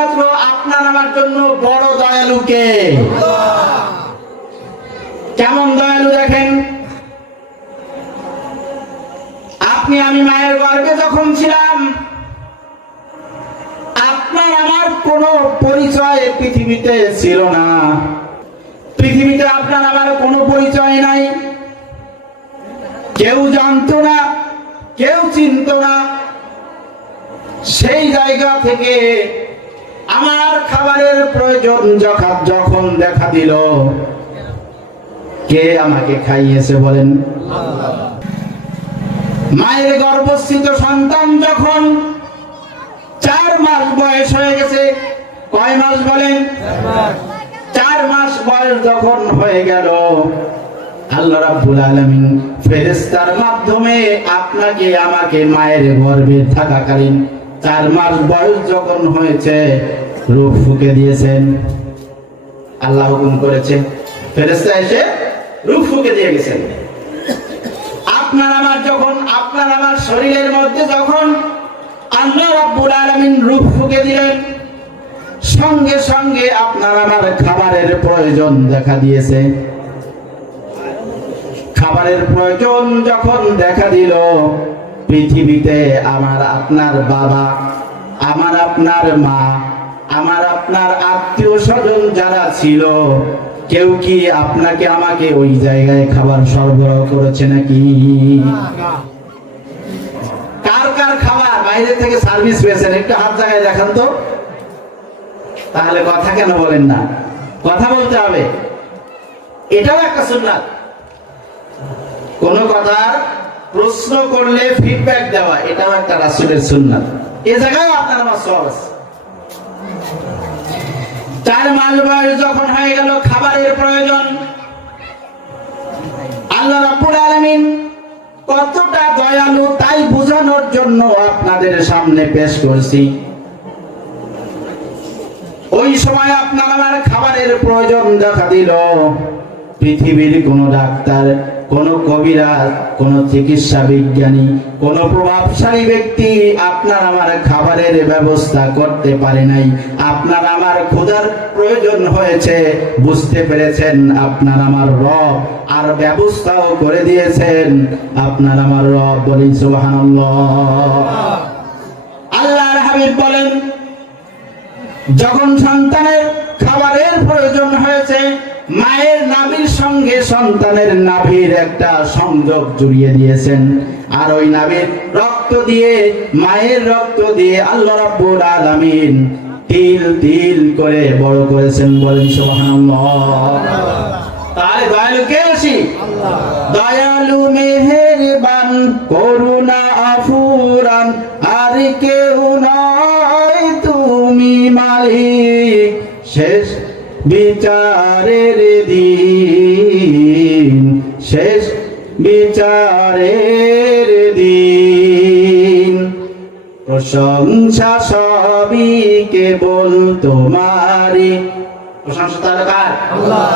একমাত্র আপনার আমার জন্য বড় দয়ালু কে? কেমন দয়ালু দেখেন, আপনি আমি মায়ের গর্ভে যখন ছিলাম, আপনার আমার কোনো পরিচয় পৃথিবীতে ছিল না। পৃথিবীতে আপনার আমার কোনো পরিচয় নাই, কেউ জানতো না, কেউ চিনতো না। সেই জায়গা থেকে আমার খাবারের প্রয়োজন যখন দেখা দিল, কে আমাকে খাইয়েছে বলেন? মায়ের গর্ভস্থিত সন্তান যখন 4 মাস বয়স হয়ে গেছে, কয় মাস বলেন? 4 মাস বয়স যখন হয়ে গেল, আল্লাহ রাব্বুল আলামিন ফেরেশতার মাধ্যমে আপনাকে আমাকে মায়ের গর্ভে থাকাকালীন 4 মাস বয়স যখন হয়েছে, রূহ ফুঁকে দিয়েছেন। আল্লাহ হুকুম করেছে, ফেরেশতা এসে রূহ ফুঁকে দিয়ে গেছেন। আপনার আমার শরীরের মধ্যে যখন আল্লাহ রাব্বুল আলামিন রূহ ফুঁকে দিলেন, সঙ্গে সঙ্গে আপনার আমার খাবারের প্রয়োজন দেখা দিয়েছে। খাবারের প্রয়োজন যখন দেখা দিল, পৃথিবীতে আমার আপনার বাবা, আমার আপনার মা, আমার আপনার আত্মীয় স্বজন যারা ছিল, কেউ কি আপনাকে আমাকে ওই জায়গায় খাবার সরবরাহ করেছে নাকি? কার কার খাবার বাইরে থেকে সার্ভিস পেয়েছেন? একটু হাত জায়গায় দেখান তো। তাহলে কথা কেন বলেন না? কথা বলতে হবে, এটাও একটা সুন্নাত। কোন কথার প্রশ্ন করলে ফিডব্যাক দেওয়া, এটাও একটা রাসূলের সুন্নাত। এই জায়গায় আপনার আমার সওয়াব আছে। 4 মাস বয়স যখন হয়ে গেল, খাবারের প্রয়োজন। আল্লাহ রাব্বুল আলামিন কতটা দয়ালু তাই বোঝানোর জন্য আপনাদের সামনে পেশ করছি। ওই সময় আপনার আমার খাবারের প্রয়োজন দেখা দিল, পৃথিবীর কোন ডাক্তার, কোন কবিরাজ, কোন চিকিৎসা বিজ্ঞানী, কোন প্রভাবশালী ব্যক্তি আপনার আমার খাবারের ব্যবস্থা করতে পারে নাই। আপনার আমার ক্ষুধার প্রয়োজন হয়েছে, বুঝতে পেরেছেন আপনার আমার রব, আর ব্যবস্থাও করে দিয়েছেন আপনার আমার রব। বলি সুবহানাল্লাহ। আল্লাহর হাবিব বলেন, যখন সন্তানের খাবারের প্রয়োজন হয়েছে, মায়ের নাভির সঙ্গে সন্তানের নাভির একটা সংযোগ জুড়িয়ে দিয়েছেন, আর ওই নাভির রক্ত দিয়ে, মায়ের রক্ত দিয়ে আল্লাহ রাব্বুল আলামিন তিল তিল করে বড় করেছেন। বলেন সুবহানাল্লাহ। তাহলে দয়ালু কে বেশি? দয়ালু মেহেরবান করুণা আফুরান, আর কেউ নয় তুমি মালিক। শেষ বিচারের দিন, শেষ বিচারের দিন, প্রশংসা সবই কেবল তোমারই। প্রশংসা তার কার? আল্লাহ।